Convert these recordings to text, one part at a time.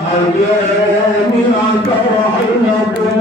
أيامك رحمكم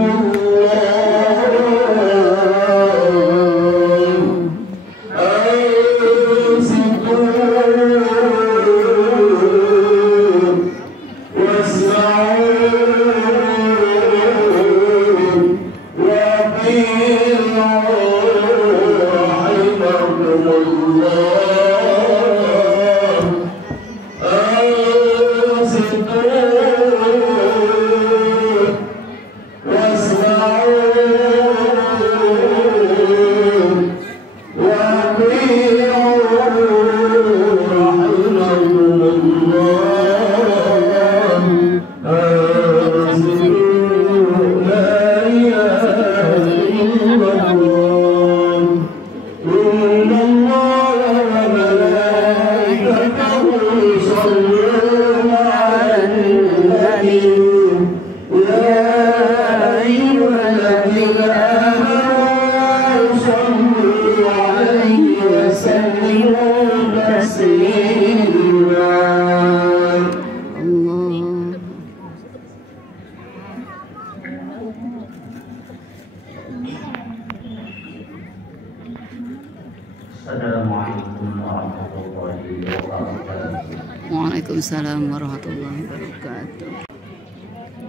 Waalaikumsalam warahmatullahi wabarakatuh.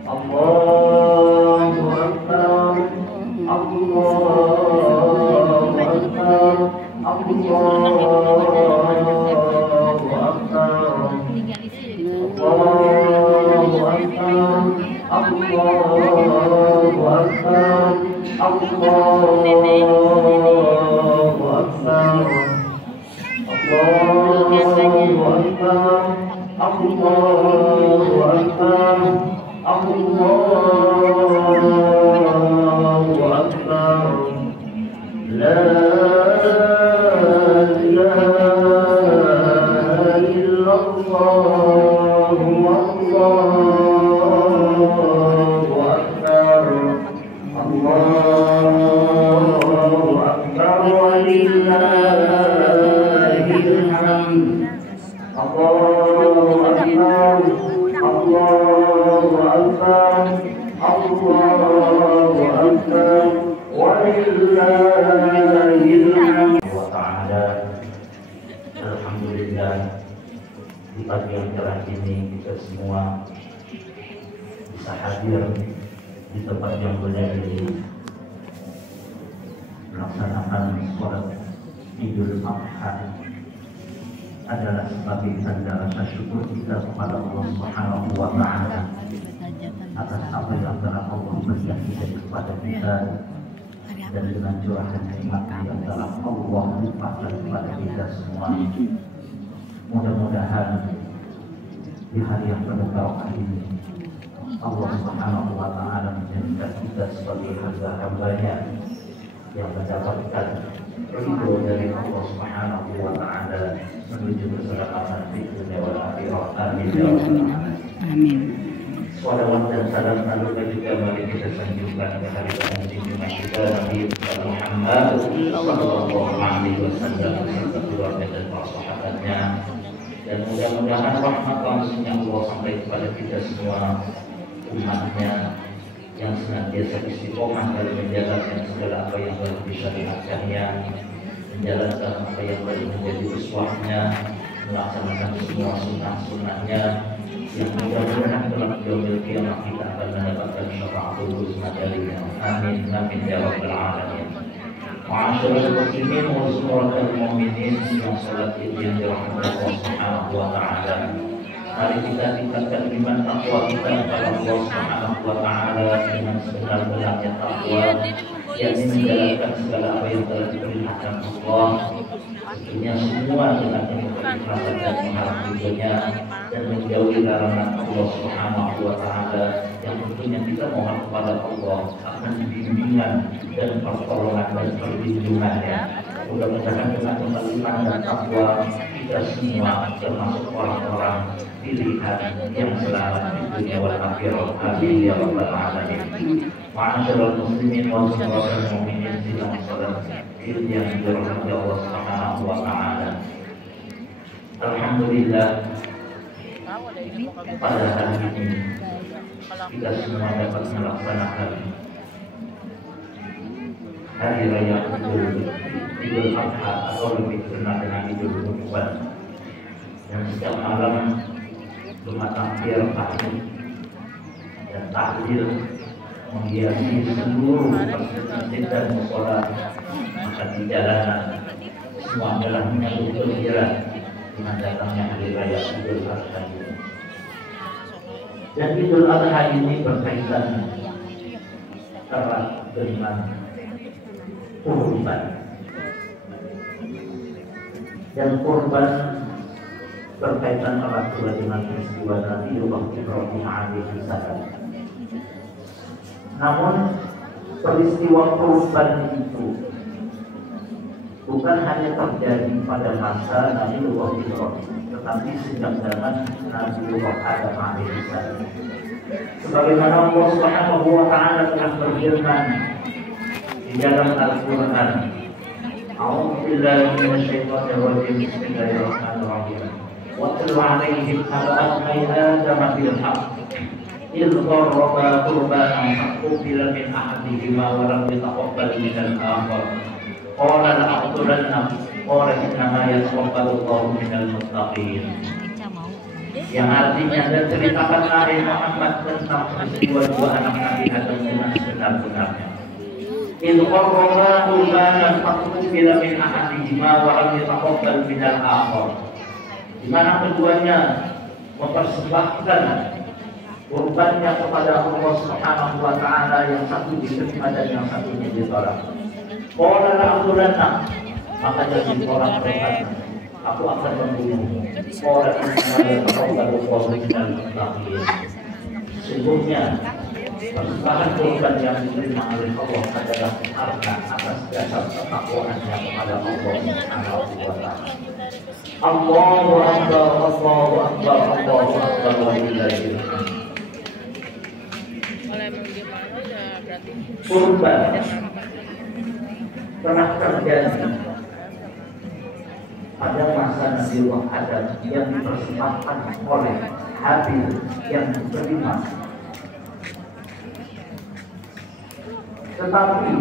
Allahu Akbar, Allahu Akbar, Allahu Akbar, Allahu Akbar, Allahu Akbar, Allahu Akbar. Allahu Akbar, Allahu Akbar, Allahu Akbar. La ilaha illallah, Allahu Akbar, Allahu Akbar, walillahil hamd. Allahu Akbar, Allahu Akbar, Allahu Akbar, walillahil hamd. Wa ta'ala, alhamdulillah, di pagi yang cerah ini kita semua bisa hadir di tempat yang mulia ini melaksanakan sholat Idul Adha adalah sebagai tanda rasa syukur kita kepada Allah Subhanahu wa Ta'ala atas apa yang telah Allah berikan kepada kita, dan dengan curahan nikmat yang telah Allah limpahkan kepada kita semua. Mudah-mudahan di hari yang penuh barokah ini Allah Subhanahu wa Ta'ala menjadikan kita sebagai hamba-hambanya yang mendapatkan ridho dari Allah Subhanahu wa Ta'ala menuju keselamatan di dunia wal akhirah. Amin ya rabbal alamin. Amin. Salawat dan salam semoga juga mari kita sanjungkan ke hari Jumat kita Nabi Muhammad sallallahu alaihi wasallam beserta keluarga dan para sahabatnya, dan mudah-mudahan rahmat langsungnya Allah sampai kepada kita semua umatnya yang senantiasa istiqomah dalam menjalankan segala apa yang telah disyariatkannya, menjalankan apa yang telah menjadi uswahnya, melaksanakan semua sunnah-sunnahnya, yang mudah-mudahan dalam yaumil qiyamah kita akan mendapatkan syafaatul husna darinya. Amin amin ya rabbal alamin. Ma'asyiral muslimin wa suratul mu'minin yang salat Id yang dirahmati Allah Subhanahu wa Ta'ala. Mari kita tingkatkan iman takwa kita kepada Allah Subhanahu wa Ta'ala dengan sebenar-benarnya takwa, yakni menjalankan segala apa yang telah diperintahkan Allah, tentunya semua dengan keikhlasan dan mengharap ridhonya, dan menjauhi larangan Allah Subhanahu wa Ta'ala yang tentunya kita mohon kepada Allah akan bimbingan dan pertolongan dan perlindungannya. Mudah-mudahan dengan iman dan takwa kita semua termasuk orang-orang pilihan yang selamat di dunia wal akhirah. Amin ya rabbal alamin. Ma'asyiral muslimin wal mu'minin sidang salat Id yang dirahmati Allah Subhanahu wa Ta'ala. Alhamdulillah, pada hari ini kita semua dapat melaksanakan hari raya Idul Adha atau lebih dikenal dengan Idul Kurban, yang setiap malam Jumat Akhir tahun dan tahlil menghiasi seluruh masjid dan musola, maka di jalanan semua adalah menyambut gembira dengan datangnya hari raya Idul Adha ini. Dan Idul Adha ini berkaitan erat dengan kurban, dan kurban berkaitan erat pula dengan peristiwa Nabi Ibrahim alaihi salam. Namun peristiwa kurban itu bukan hanya terjadi pada masa Nabi Ibrahim, tetapi sejak zaman Nabi Adam alaihi salam. Sebagaimana Allah Subhanahu wa taala telah berfirman di dalam Al-Qur'an, A'udzu billahi minasyaitonir rajim. Bismillahirrahmanirrahim. Wa atlu 'alaihim naba'at Adam bil haqq idh qarraba qurbanan faqubila min ahadihima wa lam yataqabbal min al-akhar. Qala la'aqtulanna qala innama yataqabbalu Allahu minal muttaqin. Yang artinya, dan ceritakanlah Muhammad tentang peristiwa dua anak Nabi Adam dengan sebenar-benarnya. Idh qarraba qurbanan faqubila min ahadihima wa lam yataqabbal min al-akhar. Di mana keduanya mempersembahkan kurbannya kepada Allah Subhanahu wa taala, yang satu diterima dan yang satu ditolak. Qala la'aqtulanna, maka jadi orang berkata, aku akan membunuhmu. Qala innama yataqabbalu Allahu minal muttaqin. Sesungguhnya persembahan kurban yang diterima oleh Allah adalah karena atas dasar ketakwaannya kepada Allah Subhanahu wa taala. Allahu akbar, Allahu akbar, Allahu akbar, walillahil hamd. Kurban pernah terjadi pada masa Nabi Adam yang dipersembahkan oleh Habil yang diterima. Tetapi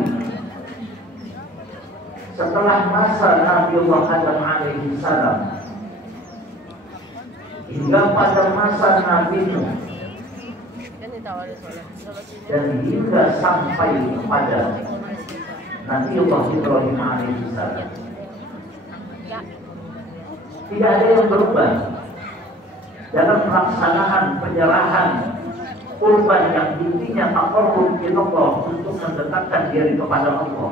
setelah masa Nabi Adam alaihi salam hingga pada masa Nabi Nuh dan hingga sampai kepada Nabi Ibrahim alaihi salam, tidak ada yang berubah dalam pelaksanaan penyerahan kurban yang intinya taqarrub ila Allah, untuk mendekatkan diri kepada Allah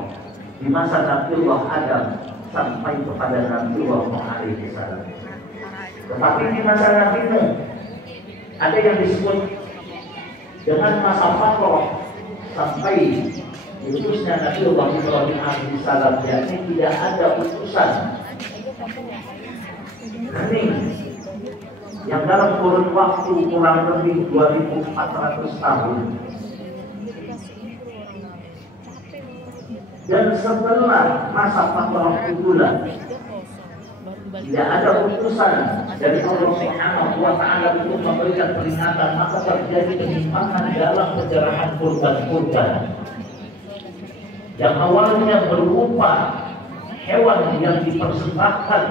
di masa Nabi Adam sampai kepada Nabi Muhammad alaihi salam. Tetapi di masa Nabi Nuh ada yang disebut dengan masa fatrah sampai utusnya Nabi Ibrahim alaihi salam, yakni tidak ada utusan hening yang dalam kurun waktu kurang lebih 2400 tahun. Dan setelah masa fatrah itulah tidak ada utusan dari Allah Subhanahu wa taala untuk memberikan peringatan, maka terjadi penyimpangan dalam penyerahan kurban-kurban yang awalnya berupa hewan yang dipersembahkan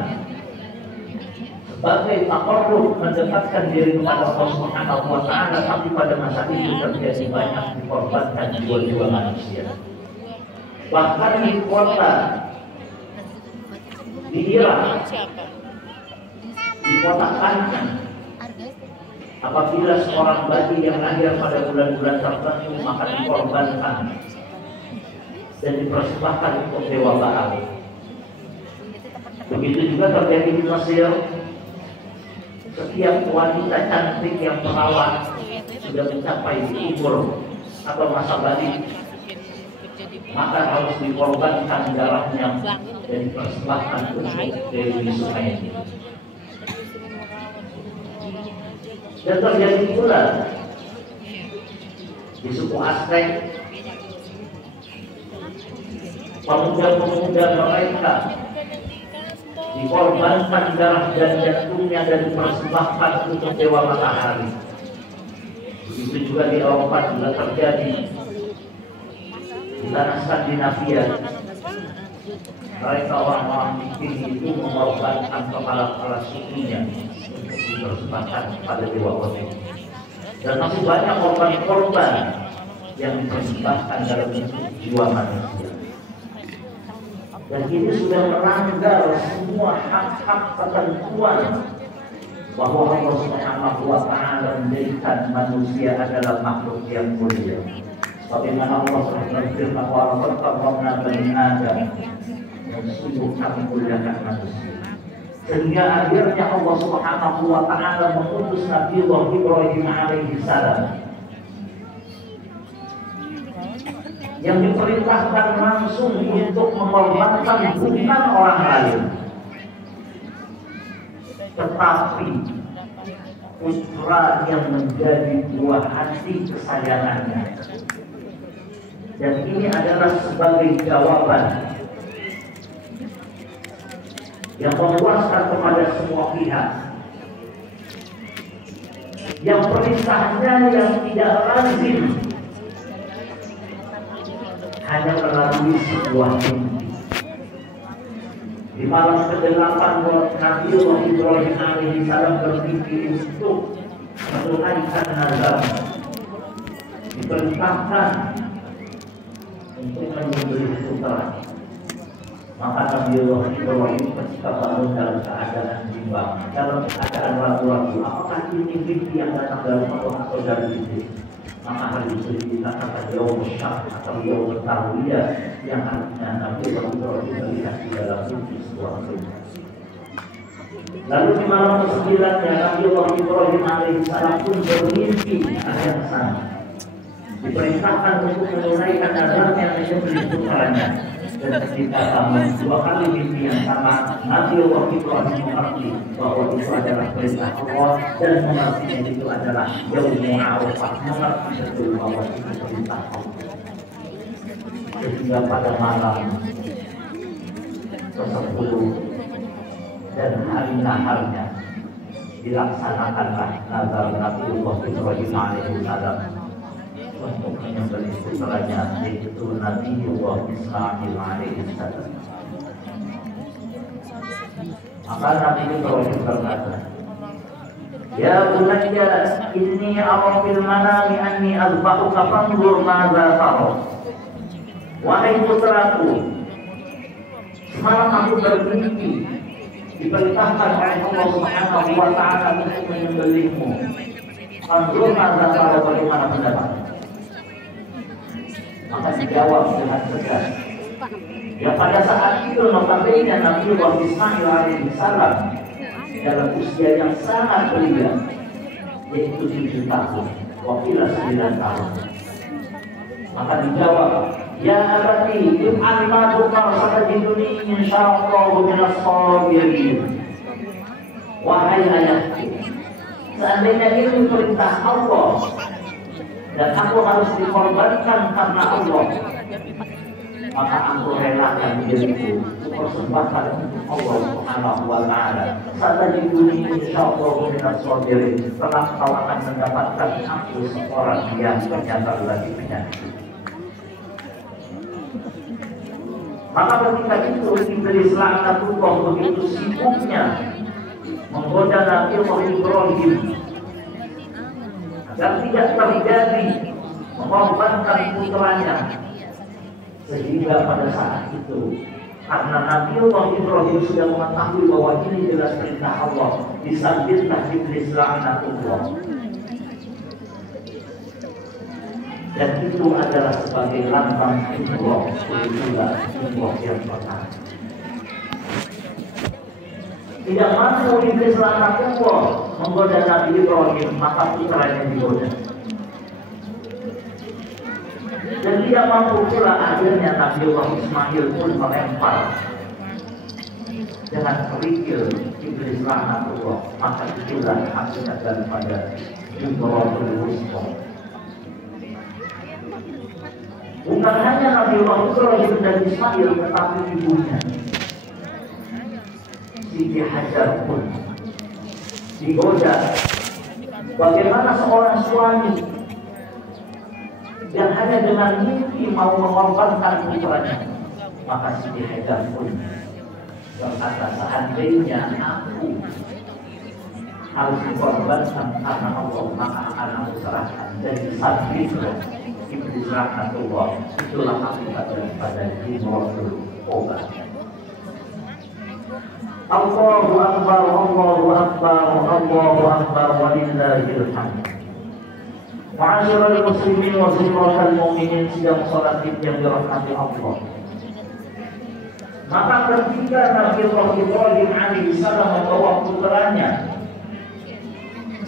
sebagai taqarrub, mendekatkan diri kepada Allah Subhanahu wa taala, tapi pada masa itu terjadi banyak dikorbankan jiwa-jiwa manusia. Bahkan di kota di Irak, di kota Kanaan, apabila seorang bayi yang lahir pada bulan-bulan tertentu maka dikorbankan dan dipersembahkan untuk dewa Baal. Begitu juga terjadi di Mesir. Setiap wanita cantik yang perawan sudah mencapai umur atau masa balik, maka harus dikorbankan darahnya dan dipersembahkan untuk Dewi Sungai. Dan terjadi pula di suku Aztec, pemuda-pemuda mereka dikorbankan darah dan jantungnya dan dipersembahkan untuk dewa matahari. Begitu juga di Eropa juga terjadi. Di tanah Skandinavia, mereka orang-orang miskin itu mengorbankan kepala-kepala sukunya untuk dipersembahkan pada dewa kosmik. Dan masih banyak korban-korban yang dipersembahkan dalam bentuk jiwa manusia. Dan ini sudah melanggar semua hak-hak ketentuan bahwa Allah Subhanahu wa Ta'ala menjadikan manusia adalah makhluk yang mulia. Bagaimana Allah berfirman bahwa Allah Bani Adam yang sungguh kami muliakan manusia. Sehingga akhirnya Allah Subhanahu wa Ta'ala mengutus Nabi Ibrahim alaihi salam yang diperintahkan langsung untuk mengorbankan bukan orang lain, tetapi putra yang menjadi buah hati kesayangannya. Dan ini adalah sebagai jawaban yang memuaskan kepada semua pihak, yang perintahnya yang tidak lazim hanya melalui sebuah mimpi. Di malam ke-8 Nabi Ibrahim alaihi salam bermimpi untuk menunaikan nazar, diperintahkan untuk menyembelih putra. Maka Nabi Ibrahim ketika bangun dalam keadaan bimbang, dalam keadaan ragu-ragu, apakah ini mimpi yang datang dari Allah atau dari iblis? Maka hari itu dikatakan yaum syak atau yaum tarwiyah, yang artinya Nabi Ibrahim melihat di dalam mimpi sebuah perintah. Lalu di malam ke-9 Nabi Ibrahim alaihissalam pun bermimpi yang sama, diperintahkan untuk menunaikan nazarnya menyembelih putranya. Dan ketika bangun dua kali mimpi yang sama, Nabi Ibrahim mengerti bahwa itu adalah perintah Allah dan mengertinya itu adalah yaumul Arafah, mengerti betul bahwa itu perintah Allah. Sehingga pada malam ke-10 dan hari naharnya dilaksanakanlah nazar Nabi Ibrahim alaihissalam untuk menyembelih putranya, yaitu Nabi Ismail alaihissalam. Maka Nabi Ibrahim berkata, "Ya bunayya, inni ara fil manami anni azbahuka fanzur madza tara." Wahai putraku, semalam aku bermimpi diperintahkan oleh Allah Subhanahu wa Ta'ala untuk menyembelihmu. Fanzur madza tara, bagaimana pendapatmu? Maka dijawab dengan tegas. Ya pada saat itu notabene Nabi Ismail alaihissalam dalam usia yang sangat belia, yaitu 7 tahun, wakil 9 tahun. Maka dijawab, ya abati, yuf'al ma tu'mar satajiduni insyaallah minas sabirin. Wahai ayahku, seandainya ini perintah Allah dan aku harus dikorbankan karena Allah, maka aku relakan diriku persembahkan untuk Allah Subhanahu wa Ta'ala. Satajiduni insyaallah minas sabirin. Setelah kau akan mendapatkan aku seorang yang penyabar lagi penyakit. Maka ketika itu iblis laknatullah begitu sibuknya menggoda Nabi Ibrahim agar tidak terjadi mengorbankan putranya, sehingga pada saat itu karena Nabi Ibrahim sudah mengetahui bahwa ini jelas perintah Allah, disambitlah iblis laknatullah. Dan itu adalah sebagai lambang Allah, itulah Allah yang pertama. Tidak mampu iblis laknatullah menggoda Nabi Ibrahim, maka putranya digoda. Dan tidak mampu pula akhirnya Nabi Ismail pun melempar dengan kerikil iblis laknatullah, maka itulah hakikat daripada Ibrahim Wusta. Bukan hanya Nabi Ibrahim dan Ismail, tetapi ibunya. Siti Hajar pun digoda. Bagaimana seorang suami yang hanya dengan mimpi mau mengorbankan putranya, maka Siti Hajar pun berkata, seandainya aku harus dikorbankan karena Allah, maka akan aku serahkan. Jadi sadisnya iblis rahmatullah, itulah hakikat daripada Jumratul Obat. Allahu Akbar, Allahu Akbar, Allahu Akbar, walillahil hamd. Ma'asyiral muslimin wa zumratal mu'minin, sidang salat Id yang dirahmati Allah. Maka ketika Nabi Ibrahim alaihi salam membawa putranya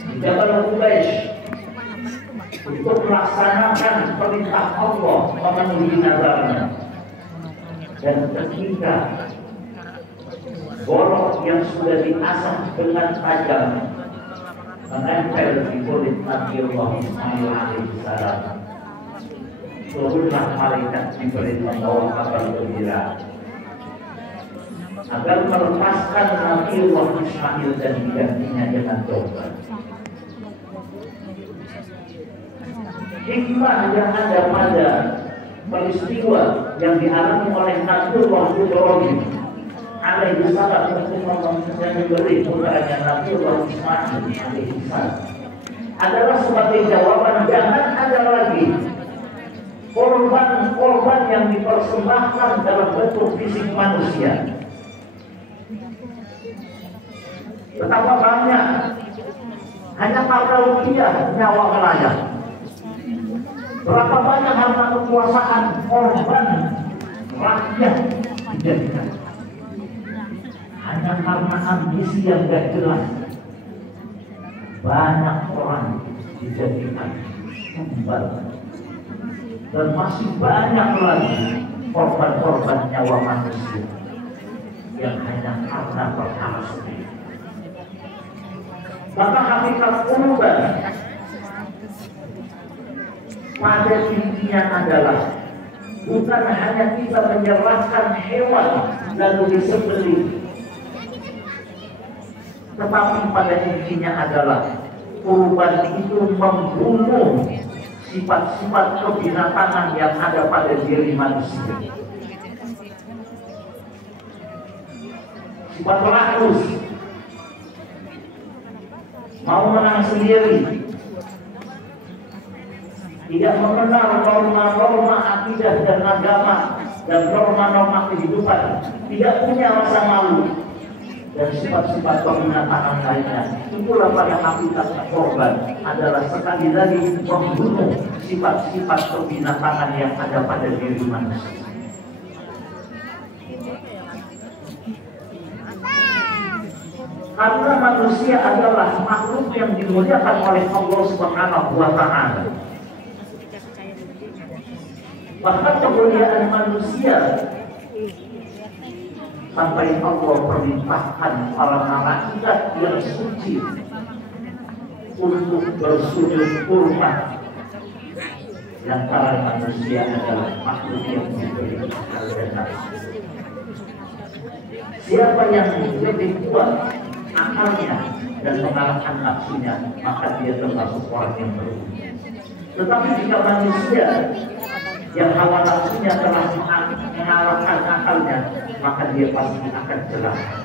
di Jabal Quraisy untuk melaksanakan perintah Allah memenuhi nazarnya, dan ketika golok yang sudah diasah dengan tajam menempel di kulit Nabi Ismail alaihissalam, turunlah malaikat Jibril membawa kabar gembira agar melepaskan Nabi Ismail dan digantinya dengan domba. Hikmah yang ada pada peristiwa yang dialami oleh Nabi Ibrahim alaihi salam untuk memberi putranya Nabi Ismail alaihi salam adalah sebagai jawaban, jangan ada lagi korban yang dipersembahkan dalam bentuk fisik manusia. Betapa banyak hanya karena rupiah nyawa melayang. Berapa banyak harta kekuasaan korban rakyat dijadikan hanya karena ambisi yang gak jelas. Banyak orang dijadikan tumbal, dan masih banyak lagi korban-korban nyawa manusia yang hanya karena perkara sendiri. Maka hakikat kurban pada intinya adalah bukan hanya kita menyerahkan hewan lalu disembelih, tetapi pada intinya adalah kurban itu membunuh sifat-sifat kebinatangan yang ada pada diri manusia. Sifat rakus, mau menang sendiri, tidak mengenal norma-norma akidah dan agama dan norma-norma kehidupan, tidak punya rasa malu dan sifat-sifat kebinatangan lainnya. Itulah pada hakikatnya korban adalah sekali lagi membunuh sifat-sifat kebinatangan yang ada pada diri manusia. Karena manusia adalah makhluk yang dimuliakan oleh Allah Subhanahu wa Ta'ala. Bahkan kemuliaan manusia sampai Allah perintahkan para malaikat yang suci untuk bersujud kurma. Yang para manusia adalah makhluk yang diberi akal dan nafsu. Siapa yang lebih kuat akalnya dan mengalahkan nafsunya, maka dia termasuk orang yang beruntung. Tetapi jika manusia yang hawa nafsunya telah mengalahkan akalnya, maka dia pasti akan celaka.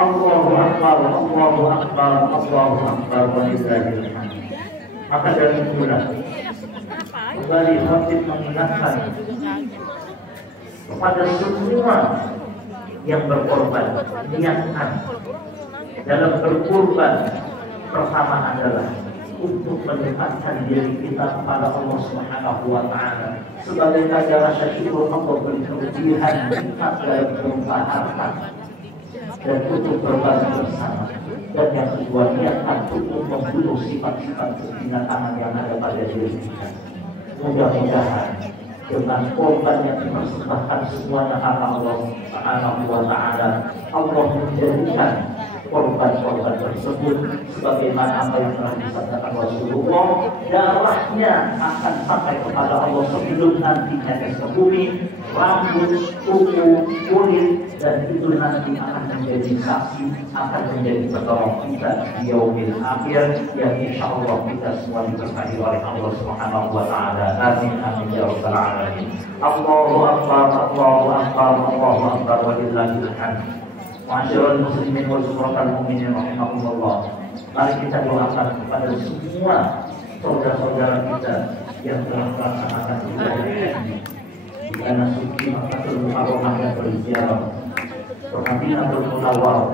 Allahu Akbar, Allahu Akbar, Allahu Akbar, walillahil hamd. Maka dari itulah kembali khatib mengingatkan kepada semua yang berkorban, niatkan dalam berkorban pertama adalah untuk mendekatkan diri kita kepada Allah Subhanahu wa Ta'ala sebagai tanda rasa syukur Allah beri kelebihan kita dalam berupa harta dan untuk berbagi bersama. Dan yang kedua, niatkan untuk membunuh sifat-sifat kebinatangan yang ada pada diri kita. Mudah-mudahan dengan korban yang dipersembahkan semuanya karena Allah Subhanahu wa Ta'ala, Allah menjadikan korban-korban tersebut sebagaimana apa yang telah disabdakan Rasulullah, darahnya akan sampai kepada Allah sebelum nantinya ke bumi, rambut, kuku, kulit, dan itu nanti akan menjadi saksi, akan menjadi penolong kita di yaumil akhir yang insya Allah kita semua diberkahi oleh Allah Subhanahu wa Ta'ala. Amin amin ya rabbal alamin. Allahu akbar, Allahu akbar, Allahu akbar, walillahil hamd. Ma'asyiral muslimin wal mu'minin rahimakumullah. Mari kita doakan kepada semua saudara-saudara kita yang telah melaksanakan ibadah haji di tanah suci Makkahul Mukarramah dan berziarah ke Madinatul Munawwarah.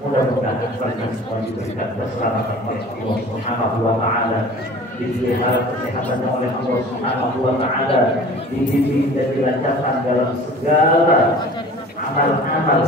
Mudah-mudahan mereka semua diberikan keselamatan oleh Allah Subhanahu wa Ta'ala, dipelihara kesehatannya oleh Allah Subhanahu wa Ta'ala, dibimbing dan dilancarkan dalam segala amal-amal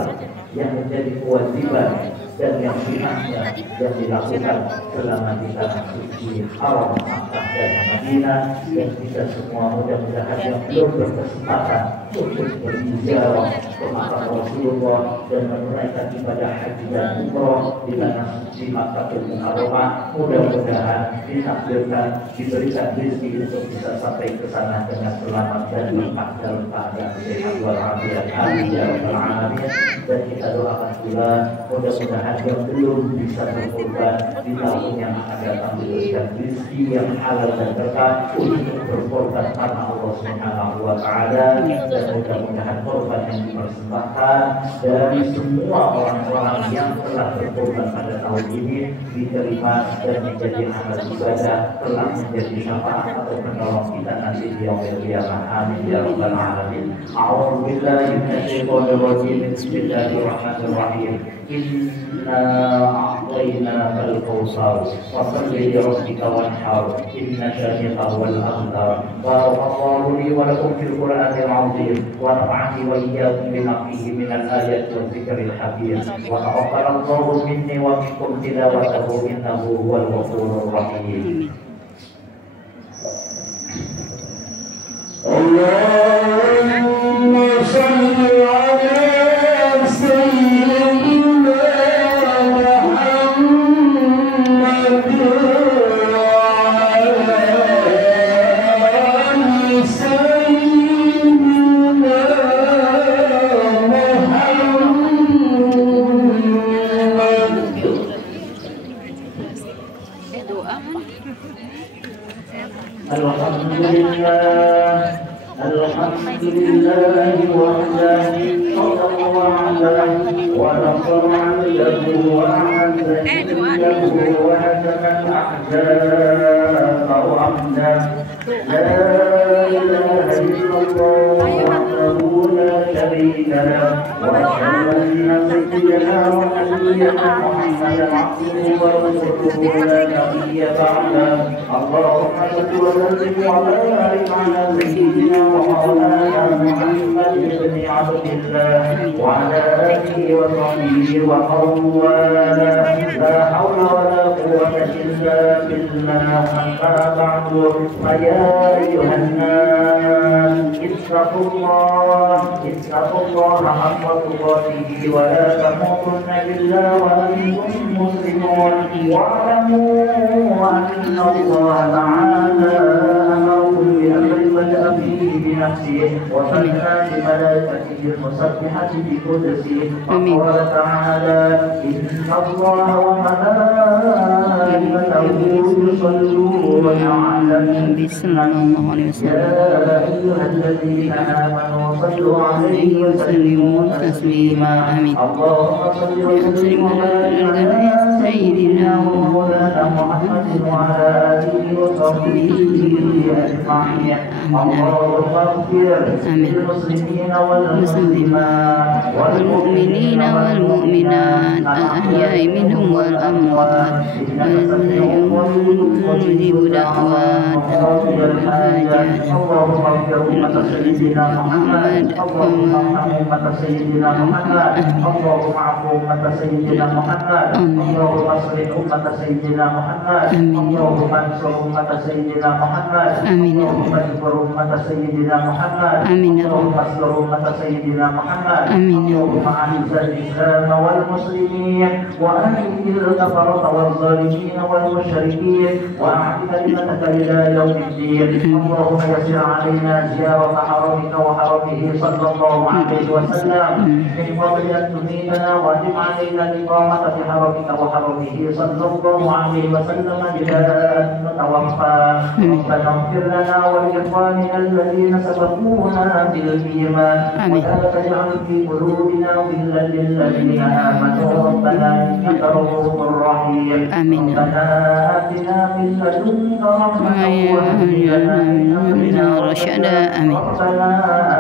yang menjadi kewajiban dan yang sunahnya yang dilakukan selama di tanah suci haram Makkah dan Madinah. Dan kita semua mudah-mudahan yang belum berkesempatan untuk berziarah ke makam Rasulullah dan menunaikan ibadah haji dan umroh di tanah suci Makkahul Mukarramah, mudah-mudahan ditakdirkan diberikan rezeki untuk bisa sampai ke sana dengan selamat dan berkah dalam keadaan sehat walafiat. Amin ya rabbal alamin. Dan kita doakan pula mudah-mudahan yang belum bisa berkorban di tahun yang akan datang diberikan rezeki yang halal dan berkah untuk berkorban karena Allah Subhanahu wa Ta'ala. Dan mudah-mudahan korban yang dipersembahkan dari semua orang-orang yang telah berkorban pada tahun ini diterima dan menjadi amal ibadah, telah menjadi syafaat atau penolong kita nanti di yaumil qiyamah. Amin ya rabbal alamin. A'udzu billahi minasyaitonir rajim. Bismillahirrahmanirrahim. Inna a'tainakal kautsar fasalli li rabbika wanhar inna syani'aka wal abtar. Barakallahu li wa lakum fil Qur'anil 'azim wa nafa'ani wa iyyakum bima fihi minal ayati wa dzikril hakim wa taqabbalallahu minni wa minkum tilawatahu innahu huwal ghafurur rahim. Allahumma shalli ala sayyidina Muhammad wa ala ali sayyidina Muhammad. Alhamdulillah wahdah shalla wa'ala wa nasara 'abdahu wa 'azzahu wa hazama ahzaba wahdah. La ilaha illallah wahdahu la sharika lahu wa ashhadu anna sayyidana wa nabiyyana Muhammadan 'abduhu wa rasuluhu la nabiyya ba'dahu. Allahumma salli wa sallim wa barik 'ala sayyidina ومولانا محمد بن عبد الله وعلى آله وصحبه ومن والاه. لا حول ولا قوة إلا بالله. أما بعد فيا أيها الناس اتقوا الله حق تقاته ولا تموتن إلا وأنتم مسلمون. واعلموا أن الله تعالى أمركم بأمر بدأ فيه بنفسه وصلى بملائكته المسبحة بقدسه. وقال تعالى إن الله وملائكته يصلون على النبي صلى الله عليه وسلم يا أيها الذين آمنوا صلوا عليه وسلموا تسليما. آمين. اللهم صل وسلم وبارك على سيدنا ومولانا محمد وعلى آله وصحبه أجمعين. اللهم اغفر للمسلمين والمؤمنين والمؤمنات الأحياء منهم والأموات ونجيب دعوات الحاجات. اللهم اغفر أمة سيدنا محمد. اللهم ارحم أمة سيدنا محمد. اللهم اعف أمة سيدنا محمد. اللهم اصلح أمة سيدنا محمد. اللهم انصر أمة سيدنا محمد. اللهم اجبر أمة سيدنا محمد. اللهم استر أمة سيدنا محمد. اللهم أعز الإسلام والمسلمين وأذل الكفرة والظالمين المسلمين والمشركين وأعد كلمتك إلى يوم الدين. اللهم يسر علينا زيارة حرمك وحرمه صلى الله عليه وسلم من قبل أن تميتنا، وأتم علينا الإقامة في حرمك وحرمه صلى الله عليه وسلم إلى أن نتوفى. ربنا اغفر لنا ولإخواننا الذين سبقونا بالإيمان ولا تجعل في قلوبنا غلا للذين آمنوا ربنا إنك رؤوف رحيم. ربنا آتنا من لدنك رحمة وهب لنا من أمرنا رشدا. ربنا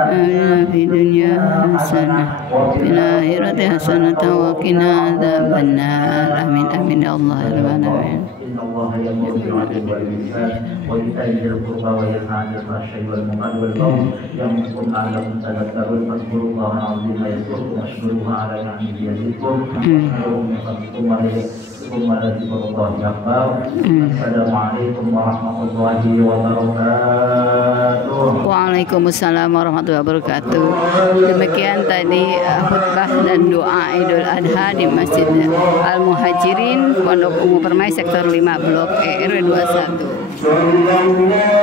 آتنا في الدنيا حسنة وفي الآخرة حسنة وقنا عذاب النار. آمين آمين يا الله يا رب العالمين. إن الله يأمر بالعدل والإحسان وإيتاء ذي القربى وينهى عن الفحشاء والمنكر والبغي يعظكم لعلكم تذكرون. فاذكروا الله العظيم يذكركم واشكروه على نعمه يزدكم واشكروه من فضلكم ثم لذكر الله أكبر. السلام عليكم ورحمة الله وبركاته. Waalaikumsalam warahmatullahi wabarakatuh. Demikian tadi khutbah dan doa Idul Adha di Masjid Al-Muhajirin Pondok Ungu Permai Sektor 5 Blok E RW 21.